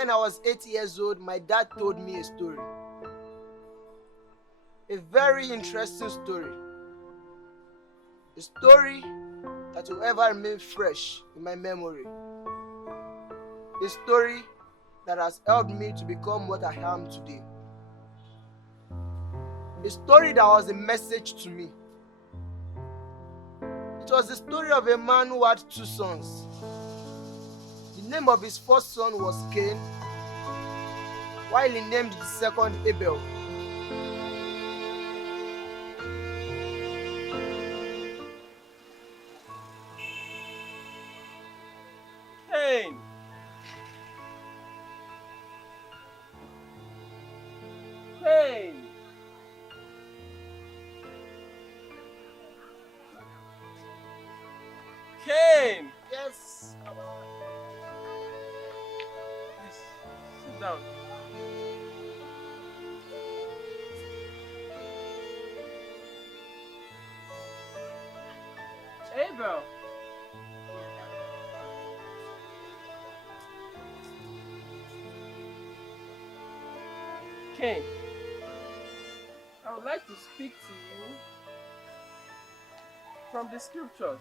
when I was 8 years old, my dad told me a story. A very interesting story. A story that will ever remain fresh in my memory. A story that has helped me to become what I am today. A story that was a message to me. It was the story of a man who had 2 sons. The name of his first son was Cain, while he named the second Abel. Cain. Cain. Cain. Yes. Please, sit down. Abel. Cain, I would like to speak to you from the scriptures.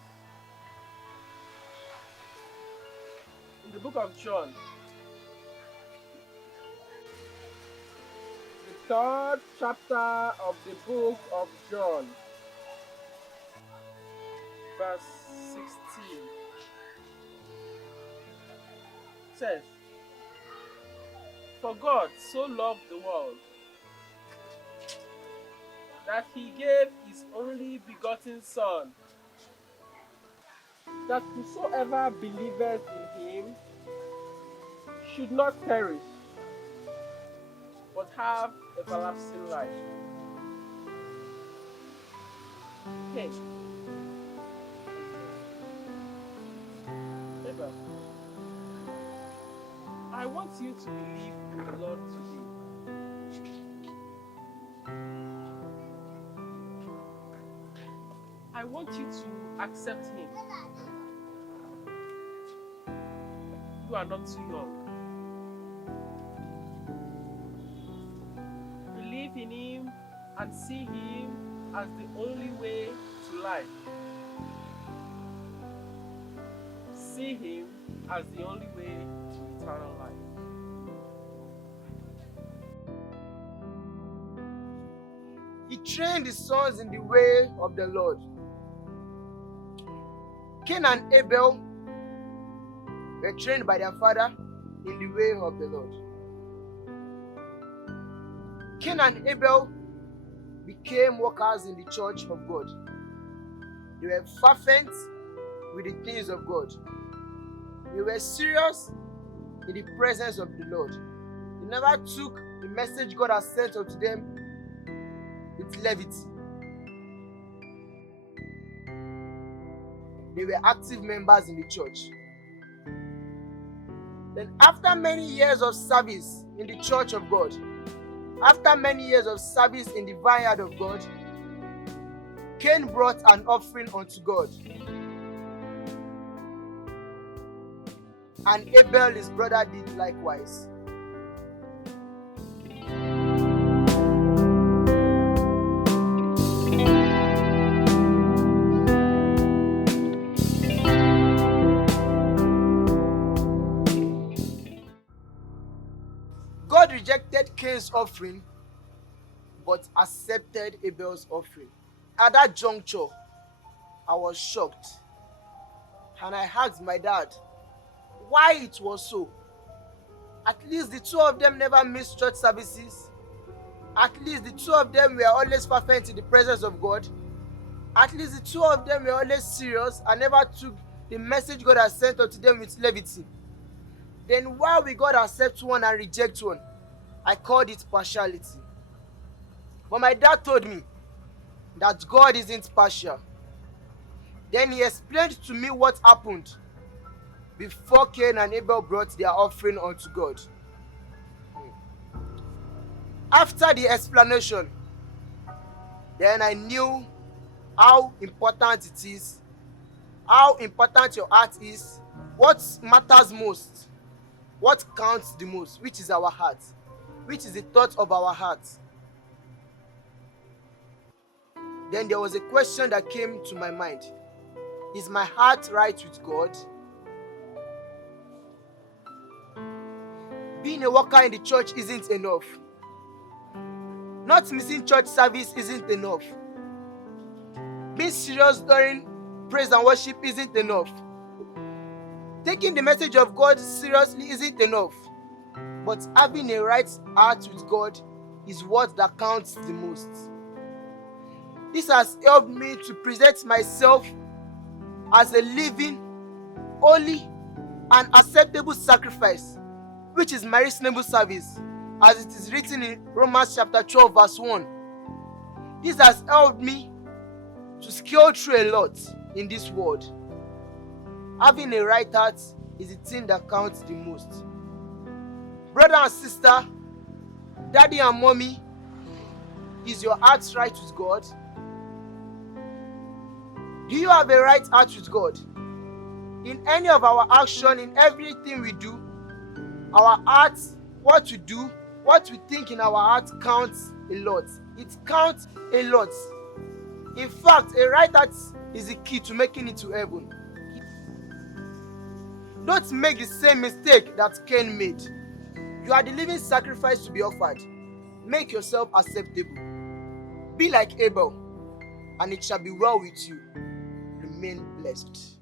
In the book of John, the 3rd chapter of the book of John, verse 16, says, "For God so loved the world that he gave his only begotten Son, that whosoever believeth in him should not perish, but have everlasting life." Okay. Abel, I want you to believe in the Lord today. I want you to accept him. You are not too young. Believe in him and see him as the only way to life. See him as the only way to eternal life. He trained his sons in the way of the Lord. Cain and Abel were trained by their father in the way of the Lord. Cain and Abel became workers in the church of God. They were fervent with the things of God. They were serious in the presence of the Lord. They never took the message God has sent unto them with levity. They were active members in the church. Then after many years of service in the church of God, after many years of service in the vineyard of God, Cain brought an offering unto God. And Abel, his brother, did likewise. God rejected Cain's offering, but accepted Abel's offering. At that juncture, I was shocked. And I asked my dad why it was so. At least the 2 of them never missed church services. At least the 2 of them were always fervent in the presence of God. At least the 2 of them were always serious and never took the message God has sent unto them with levity. Then why will God accept one and reject one? I called it partiality. But my dad told me that God isn't partial. Then he explained to me what happened before Cain and Abel brought their offering unto God. After the explanation, then I knew how important it is, how important your heart is, what matters most. what counts the most, which is our heart, which is the thought of our heart. Then there was a question that came to my mind. Is my heart right with God? Being a worker in the church isn't enough. Not missing church service isn't enough. Being serious during praise and worship isn't enough. Taking the message of God seriously isn't enough. But having a right heart with God is what that counts the most. This has helped me to present myself as a living, holy, and acceptable sacrifice, which is my reasonable service, as it is written in Romans chapter 12 verse 1. This has helped me to scale through a lot in this world. Having a right heart is the thing that counts the most. Brother and sister, daddy and mommy, is your heart right with God? Do you have a right heart with God? In any of our action, in everything we do, our heart, what we do, what we think in our heart counts a lot. It counts a lot. In fact, a right heart is the key to making it to heaven. Don't make the same mistake that Cain made. You are the living sacrifice to be offered. Make yourself acceptable. Be like Abel, and it shall be well with you. Remain blessed.